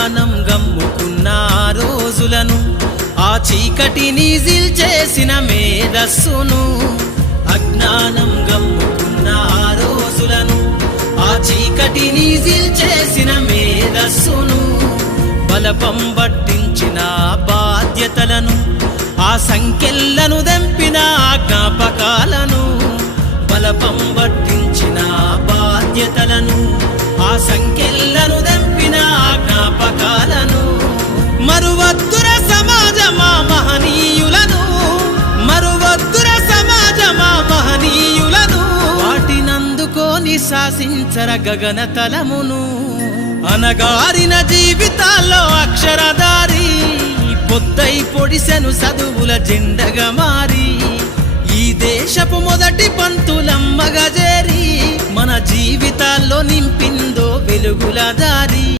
జ్ఞానం గమ్ముకున్న ఆ రోజులను ఆ చీకటిని చేసిన మేధస్సును అజ్ఞానం గమ్ముకున్న రోజులను ఆ చీకటిని చేసిన మేధస్సును బలపం పట్టించిన బాధ్యతలను ఆ సంఖ్యలను దెంపిన జ్ఞాపకాలను బలపం పట్టించిన బాధ్యతలను ఆ సంఖ్యలను మరువద్దుర సమాజమా మహనీయులను? మరువద్దుర సమాజమా మహనీయులను? వాటినందుకోని శాసించర గగన తలమును. అనగారిన జీవితాల్లో అక్షరదారి పొద్దై పొడిసెను చదువుల జెండగా మారి. ఈ దేశపు మొదటి పంతులమ్మగా చేరి మన జీవితాల్లో నింపిందో వెలుగుల